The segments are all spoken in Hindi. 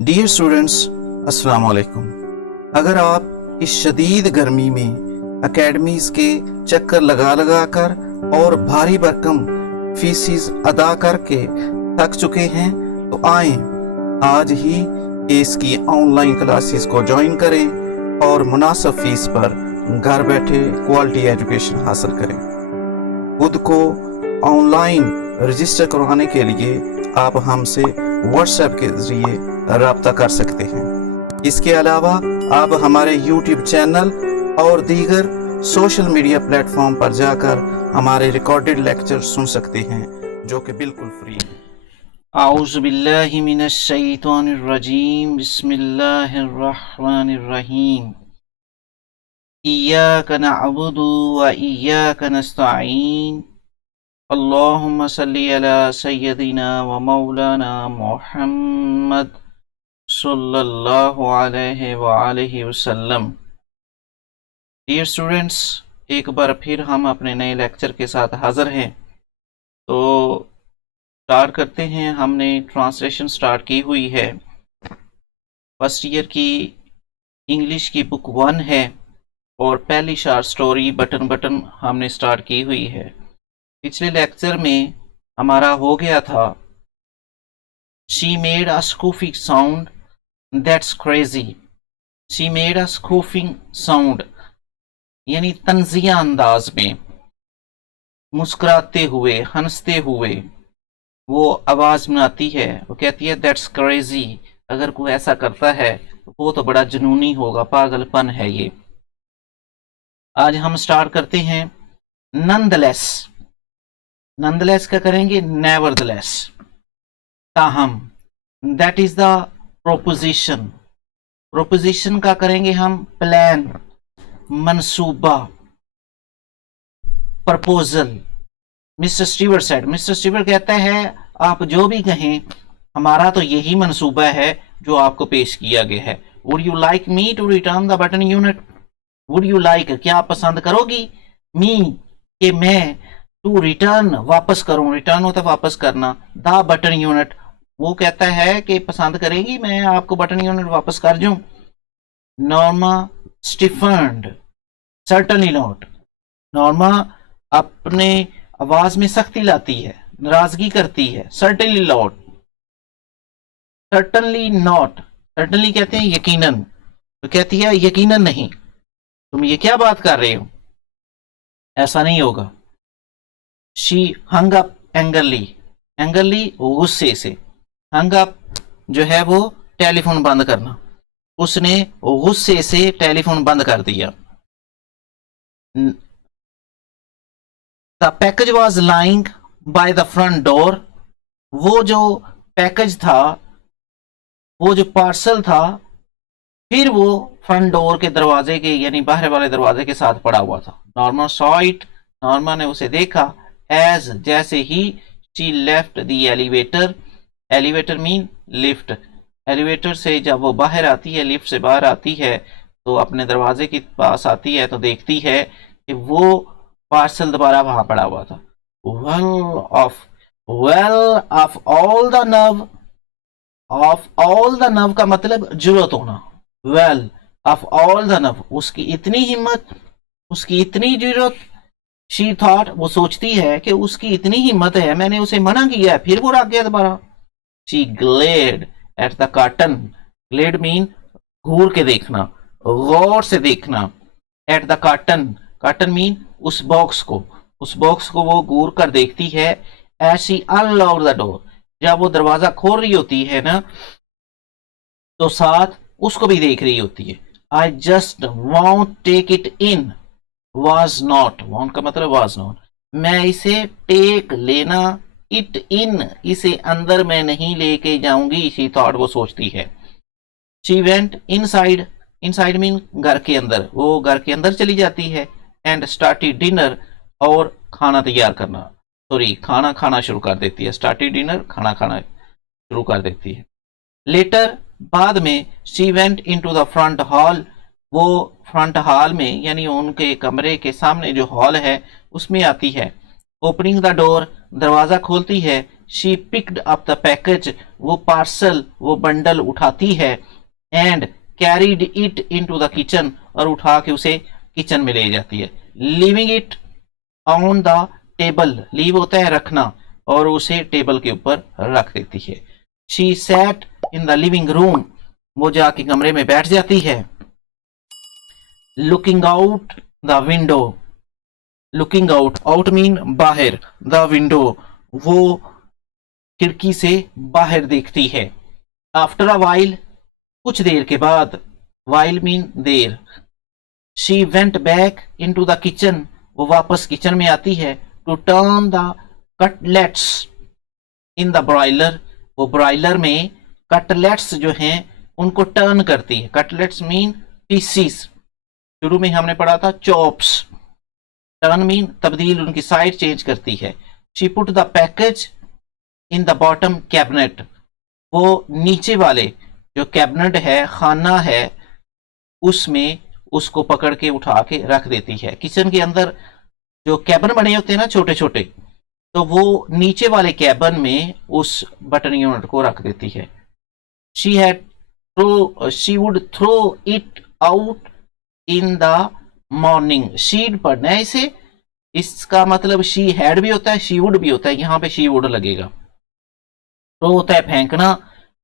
डियर स्टूडेंट्स, अस्सलाम वालेकुम। अगर आप इस शदीद गर्मी में एकेडमीज के चक्कर लगा लगा कर और भारी भरकम फीसिस अदा करके थक चुके हैं तो आए आज ही इसकी ऑनलाइन क्लासेस को ज्वाइन करें और मुनासिब फीस पर घर बैठे क्वालिटी एजुकेशन हासिल करें। खुद को ऑनलाइन रजिस्टर करवाने के लिए आप हमसे व्हाट्सएप के जरिए रब्ता कर सकते हैं। इसके अलावा आप हमारे यूट्यूब चैनल और दीगर सोशल मीडिया प्लेटफॉर्म पर जाकर हमारे रिकॉर्डेड लेक्चर सुन सकते हैं जो कि बिल्कुल फ्री है। आऊज़ु बिल्लाहि मिनश शैतानिर रजीम, बिस्मिल्लाहिर रहमानिर रहीम। इय्याका नअबुदु व इय्याका नस्तईन। अल्लाहुम्मा सल्लि अला सय्यदिना व मौलाना मुहम्मद सल्लल्लाहु अलैहि व आलिहि वसल्लम। डियर स्टूडेंट्स, एक बार फिर हम अपने नए लेक्चर के साथ हाजिर हैं। तो स्टार्ट करते हैं। हमने ट्रांसलेशन स्टार्ट की हुई है। फर्स्ट ईयर की इंग्लिश की बुक 1 है और पहली शॉर्ट स्टोरी बटन बटन हमने स्टार्ट की हुई है। पिछले लेक्चर में हमारा हो गया था she made a scoffing sound that's crazy. She made a scoffing sound यानी तंजिया अंदाज में मुस्कुराते हुए हंसते हुए वो आवाज बनाती है। वो कहती है दैट्स क्रेजी। अगर कोई ऐसा करता है तो वो तो बड़ा जुनूनी होगा, पागलपन है ये। आज हम स्टार्ट करते हैं नंदलेस। नंदलेस क्या करेंगे? नेवरदलेस, ताहम। That is the proposition. Proposition का करेंगे हम प्लान, मंसूबा, proposal. Mr Stever said, Mr Stever कहता है आप जो भी कहें हमारा तो यही मंसूबा है जो आपको पेश किया गया है। Would you like me to return the button unit? Would you like, क्या आप पसंद करोगी? मी, कि मैं, टू रिटर्न, वापस करूं। रिटर्न होता वापस करना। द बटन यूनिट, वो कहता है कि पसंद करेगी मैं आपको बटन यूनिट वापस कर दूं। Norma stiffened, certainly not. Norma अपने आवाज में सख्ती लाती है, नाराजगी करती है। Certainly not, certainly not. Certainly कहते हैं यकीनन, तो कहती है यकीनन नहीं, तुम ये क्या बात कर रहे हो, ऐसा नहीं होगा। She hung up angrily, angrily गुस्से से, हंग अप जो है वो टेलीफोन बंद करना, उसने गुस्से से टेलीफोन बंद कर दिया। The package was lying by the front door, वो जो पैकेज था, वो जो पार्सल था, फिर वो फ्रंट डोर के दरवाजे के यानी बाहर वाले दरवाजे के साथ पड़ा हुआ था। नॉर्मा सॉ इट, नॉर्मा ने उसे देखा। एज, जैसे ही she left the elevator, elevator mean lift. Elevator से जब वो बाहर आती है, लिफ्ट से बाहर आती है, तो अपने दरवाजे के पास आती है तो देखती है कि वो पार्सल दोबारा वहां पड़ा हुआ था। Well of all the nerve, of all the nerve का मतलब जरूरत होना। Well of all the nerve, उसकी इतनी हिम्मत, उसकी इतनी जरूरत। शी थॉट, वो सोचती है कि उसकी इतनी हिम्मत है, मैंने उसे मना किया है फिर वो रख गया दोबारा। She glared at the curtain, glared mean घूर के देखना, गौर से देखना। At the curtain, curtain mean उस बॉक्स को, उस बॉक्स को वो घूर कर देखती है। As she unlocked the door, जब वो दरवाजा खोल रही होती है ना, तो साथ उसको भी देख रही होती है। I just want take it in, was not, want का मतलब वाज नॉट, मैं इसे टेक लेना, इट इन इसे अंदर मैं नहीं लेके जाऊंगी। शी थॉट, वो सोचती है। She went inside, inside mean घर के अंदर, वो घर के अंदर चली जाती है। एंड स्टार्टेड डिनर, और खाना तैयार करना, सॉरी खाना खाना शुरू कर देती है। स्टार्टेड डिनर, खाना खाना शुरू कर देती है। लेटर, बाद में, she went into the front hall, वो फ्रंट हॉल में यानी उनके कमरे के सामने जो हॉल है उसमें आती है। ओपनिंग द डोर, दरवाजा खोलती है। She picked up the package, वो पार्सल, वो बंडल उठाती है, and carried it into the kitchen, और उठा के उसे किचन में ले जाती है। Leaving it on the table, leave होता है रखना, और उसे टेबल के ऊपर रख देती है। She sat in the living room, वो जाके कमरे में बैठ जाती है। Looking out the window, looking out, out mean बाहर, द विंडो, वो खिड़की से बाहर देखती है। आफ्टर अ वाइल, कुछ देर के बाद, वाइल मीन देर। She went back into the kitchen, वो वापस किचन में आती है। To turn the cutlets in the broiler, वो ब्रॉयलर में कटलेट्स जो हैं उनको टर्न करती है। कटलेट्स मीन पीसीस, शुरू में हमने पढ़ा था चॉप्स। टर्न मीन तब्दील, उनकी साइड चेंज करती है। She put the package in the bottom cabinet, वो नीचे वाले जो कैबिनेट है, खाना है, उसमें उसको पकड़ के उठा के रख देती है। किचन के अंदर जो कैबिन बने होते हैं ना छोटे छोटे, तो वो नीचे वाले कैबिन में उस बटन यूनिट को रख देती है। She would throw it out in the morning, she'd पढ़ना है इसे, इसका मतलब शी हैड भी होता है, शी वुड भी होता है, यहां पे शी वुड लगेगा। थ्रो होता है फेंकना,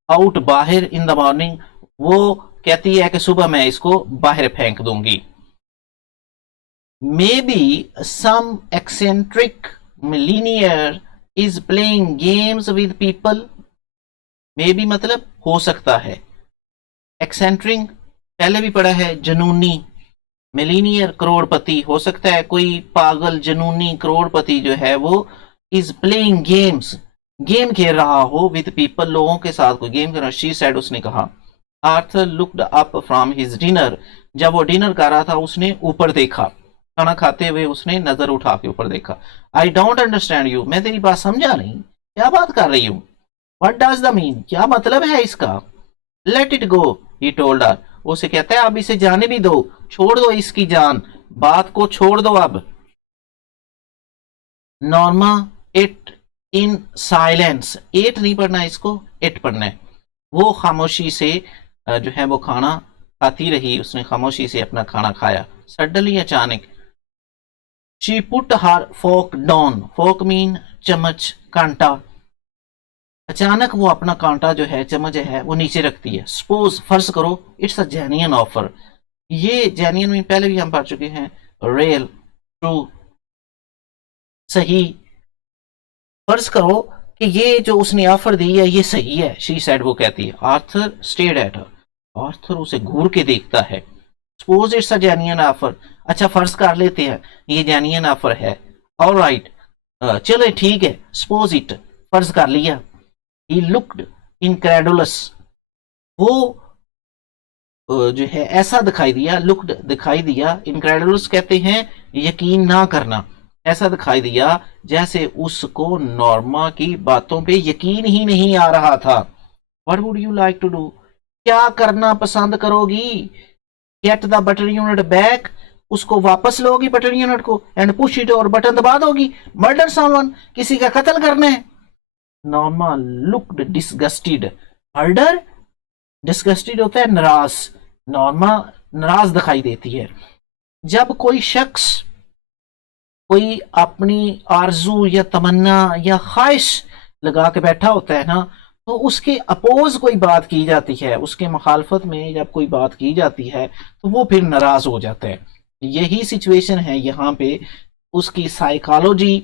आउट बाहर, इन द मॉर्निंग वो कहती है कि सुबह मैं इसको बाहर फेंक दूंगी। Maybe some eccentric millionaire is playing games with people, maybe मतलब हो सकता है, एक्सेंट्रिक पहले भी पढ़ा है, जनूनी, मिलीनियर करोड़पति, हो सकता है कोई पागल जनूनी करोड़पति जो है वो इज प्लेइंग गेम्स, गेम खेल रहा हो, विद पीपल, लोगों के साथ कोई गेम कर रहा। शी सेड, उसने कहा। Arthur looked up from his dinner, जब वो डिनर कर रहा था उसने ऊपर देखा, खाना खाते हुए उसने नजर उठा के ऊपर देखा। आई डोंट अंडरस्टैंड यू, मैं तेरी बात समझा नहीं, क्या बात कर रही हूँ। व्हाट डज द मीन, क्या मतलब है इसका। Let it go, he told her, उसे कहता है अब इसे जाने भी दो, छोड़ दो इसकी जान, बात को छोड़ दो अब। नॉर्मा इट इन साइलेंस, एट नहीं पढ़ना इसको, इट पढ़ना है। वो खामोशी से जो है वो खाना खाती रही, उसने खामोशी से अपना खाना खाया। सडनली, अचानक, she put her fork down, fork mean चम्मच, कांटा, अचानक वो अपना कांटा जो है, चम्मच है, वो नीचे रखती है। सपोज, फर्ज करो, इट्स अ जेन्युइन ऑफर, ये जेन्युइन में पहले भी हम पढ़ चुके हैं, रियल, ट्रू, सही। फर्ज करो कि ये जो उसने ऑफर दी है ये सही है, शी सेड, वो कहती है। Arthur stayed at her, Arthur उसे घूर के देखता है। Suppose it's a genuine offer, अच्छा फर्ज कर लेते हैं ये जेन्युइन ऑफर है, ऑलराइट, चले ठीक है, सपोज इट, फर्ज कर लिया। ही लुक्ड इनक्रेडुलस, वो जो है ऐसा दिखाई दिया, लुक्ड दिखाई दिया, इनक्रेडुलस कहते हैं यकीन ना करना, ऐसा दिखाई दिया जैसे उसको नॉर्मा की बातों पे यकीन ही नहीं आ रहा था। What would you like to do, क्या करना पसंद करोगी। Get the button unit back, उसको वापस लोगी बटन यूनिट को, एंड पुश इट, और बटन दबा दोगी। मर्डर समवन, किसी का कत्ल करना है। Norma looked disgusted, murder, disgusted होता है नाराज, नॉर्मा नाराज दिखाई देती है। जब कोई शख्स कोई अपनी आरजू या तमन्ना या ख्वाहिश लगा के बैठा होता है ना, तो उसके अपोज कोई बात की जाती है, उसके मुखालफत में जब कोई बात की जाती है तो वो फिर नाराज हो जाता है। यही सिचुएशन है यहाँ पे, उसकी साइकोलॉजी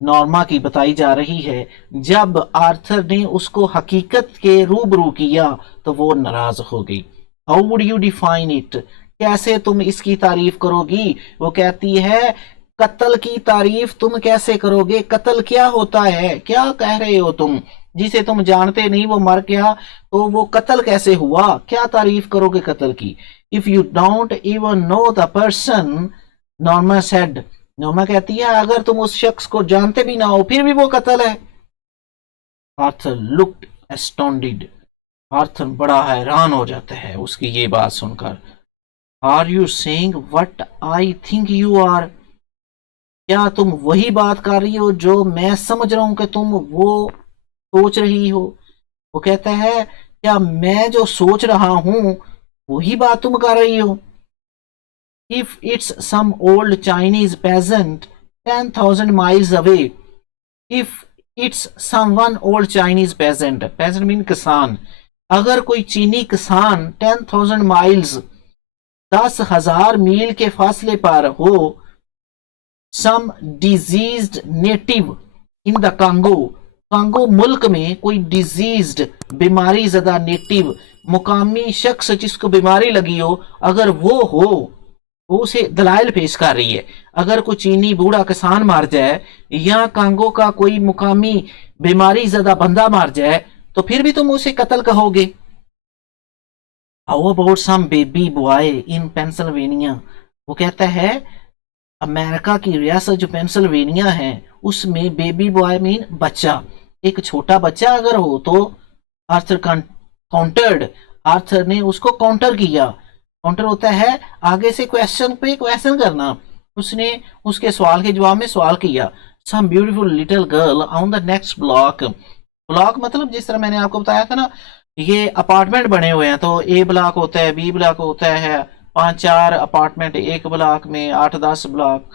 नॉर्मा की बताई जा रही है। जब आर्थर ने उसको हकीकत के रूबरू किया तो वो नाराज हो गई। How would you define it, कैसे तुम इसकी तारीफ करोगी। वो कहती है कत्ल की तारीफ तुम कैसे करोगे, कत्ल क्या होता है, क्या कह रहे हो तुम, जिसे तुम जानते नहीं वो मर गया तो वो कत्ल कैसे हुआ, क्या तारीफ करोगे कत्ल की। If you don't even know the person, Norma said, Norma कहती है अगर तुम उस शख्स को जानते भी ना हो फिर भी वो कत्ल है। आर्थर लुक्ड एस्टोंडेड, आर्थर बड़ा हैरान हो जाता है उसकी ये बात सुनकर। Are you saying what I think you are, क्या तुम वही बात कर रही हो जो मैं समझ रहा हूं कि तुम वो सोच रही हो। वो कहता है क्या मैं जो सोच रहा हूं वही बात तुम कर रही हो। If it's some old Chinese peasant 10,000 miles away, if it's someone old Chinese peasant mean किसान, अगर कोई चीनी किसान 10,000 miles 10,000 मील के फासले पर हो, some diseased native in the Congo, Congo मुल्क में कोई डिजीज्ड बीमारी ज़दा नेटिव मुकामी शख्स जिसको बीमारी लगी हो, अगर वो हो, वो उसे दलाइल पेश कर रही है। अगर कोई चीनी बूढ़ा किसान मार जाए या कांगो का कोई मुकामी बीमारी ज़दा बंदा मार जाए तो फिर भी तुम उसे कत्ल कहोगे। How about some baby boy in Pennsylvania, वो कहता है अमेरिका की रियासत जो पेंसिल्वेनिया है उसमें बेबी बॉय मीन बच्चा, एक छोटा बच्चा अगर हो तो आर्थर काउंटर्ड, आर्थर ने उसको काउंटर किया। काउंटर होता है आगे से क्वेश्चन पे क्वेश्चन करना, उसने उसके सवाल के जवाब में सवाल किया। Some beautiful little girl on the next block, block मतलब जिस तरह मैंने आपको बताया था ना, ये अपार्टमेंट बने हुए हैं तो ए ब्लॉक होता है, बी ब्लॉक होता है, 5-4 अपार्टमेंट एक ब्लॉक में, 8-10 ब्लॉक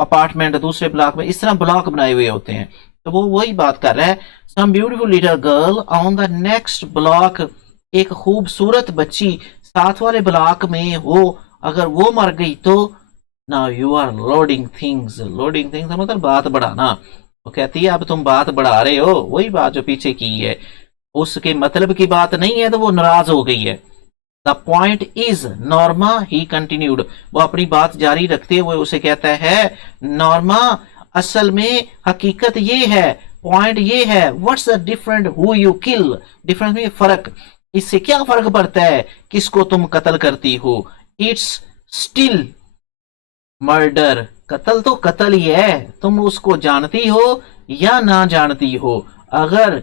अपार्टमेंट दूसरे ब्लॉक में, इस तरह ब्लॉक बनाए हुए होते हैं। तो वो वही बात कर रहा है। Some beautiful little girl on the next block, एक खूबसूरत बच्ची साथ वाले ब्लॉक में हो, अगर वो मर गई तो now you are loading things, loading things मतलब बात बढ़ाना। वो कहती है अब तुम बात बढ़ा रहे हो, वही बात जो पीछे की है, उसके मतलब की बात नहीं है तो वो नाराज हो गई है। The point is Norma, he continued, वो अपनी बात जारी रखते हुए उसे कहता है नॉर्मा असल में हकीकत ये है, पॉइंट ये है, what's the different who you kill, difference में फर्क, इससे क्या फर्क पड़ता है किसको तुम कत्ल करती हो, इट्स स्टिल मर्डर, कत्ल तो कत्ल ही है, तुम उसको जानती हो या ना जानती हो, अगर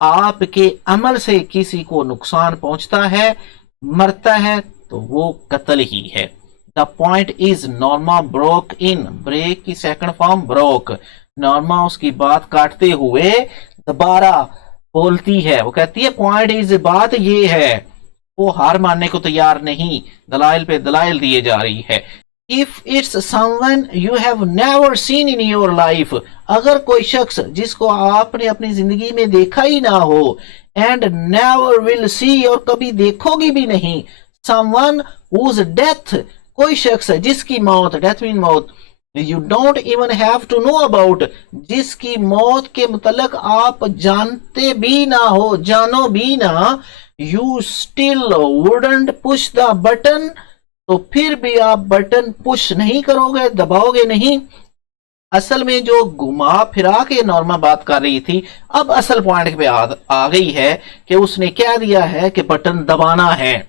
आपके अमल से किसी को नुकसान पहुंचता है, मरता है, तो वो कत्ल ही है। The point is Norma broke in, break की सेकंड फॉर्म ब्रोक, नॉर्मा उसकी बात काटते हुए दोबारा बोलती है, वो कहती है पॉइंट इज, बात ये है, वो हार मानने को तैयार नहीं, दलाइल पे दलाइल दिए जा रही है। If it's someone you have never seen in your life, अगर कोई शख्स जिसको आपने अपनी जिंदगी में देखा ही ना हो, एंड नेवर विल सी, और कभी देखोगी भी नहीं, समवन हुज डेथ, कोई शख्स जिसकी मौत, डेथ मीन मौत, you don't even have to know about, जिसकी मौत के मुतलक आप जानते भी ना हो, जानो भी ना, you still wouldn't push the button, तो फिर भी आप बटन पुश नहीं करोगे, दबाओगे नहीं। असल में जो घुमा फिरा के नॉर्मा बात कर रही थी, अब असल पॉइंट पे आ गई है कि उसने क्या दिया है कि बटन दबाना है।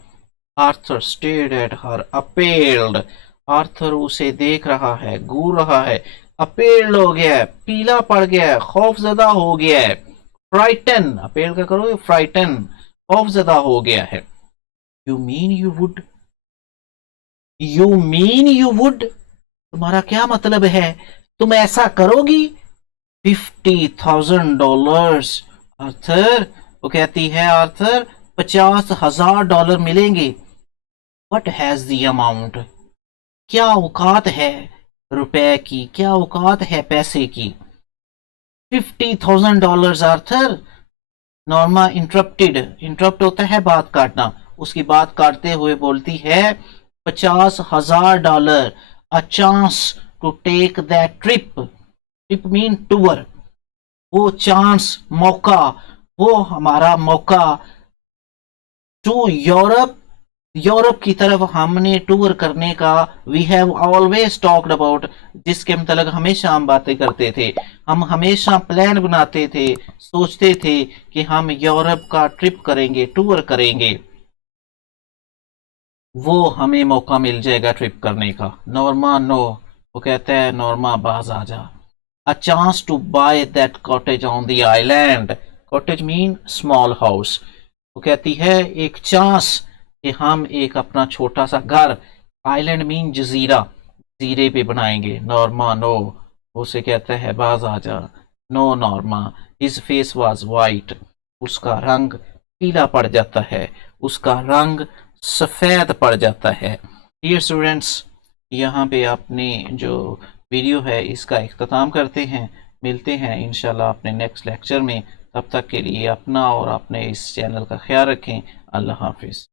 Arthur stared at her appalled, Arthur उसे देख रहा है, घूर रहा है, अपेल्ड हो गया है, पीला पड़ गया है, खौफजदा हो गया है, फ्राइटन, अपेल्ड का करो फ्राइटन, खौफजदा हो गया है। You mean you would, you mean you would, तुम्हारा क्या मतलब है, तुम ऐसा करोगी। $50,000, आर्थर, वो कहती है आर्थर $50,000 मिलेंगे। वट हैज द अमाउंट, क्या औकात है रुपए की, क्या औकात है पैसे की। $50,000 आर्थर, नॉर्मा इंटरप्टेड, इंटरप्ट होता है बात काटना, उसकी बात काटते हुए बोलती है $50,000, a chance to take that trip, trip mean tour, वो चांस, मौका, वो हमारा मौका, टू यूरोप, यूरोप की तरफ हमने टूर करने का, we have always talked about, जिसके मतलब हमेशा हम बातें करते थे, हम हमेशा प्लान बनाते थे, सोचते थे कि हम यूरोप का ट्रिप करेंगे, टूर करेंगे, वो हमें मौका मिल जाएगा ट्रिप करने का। नॉर्मा नो, वो कहता है नॉर्मा बाज आ जा। A chance to buy that cottage on the island, cottage mean small house, वो कहती है एक चांस कि हम एक अपना छोटा सा घर, आइलैंड मीन जजीरा, जजीरे पे बनाएंगे। नॉर्मा नो, उसे कहता है बाज आ जा। No Norma, his face was white, उसका रंग पीला पड़ जाता है, उसका रंग सफ़ेद पड़ जाता है। डियर स्टूडेंट्स, यहाँ पे आपने जो वीडियो है इसका इख्तिताम करते हैं। मिलते हैं इंशाल्लाह अपने नेक्स्ट लेक्चर में। तब तक के लिए अपना और अपने इस चैनल का ख्याल रखें। अल्लाह हाफिज़।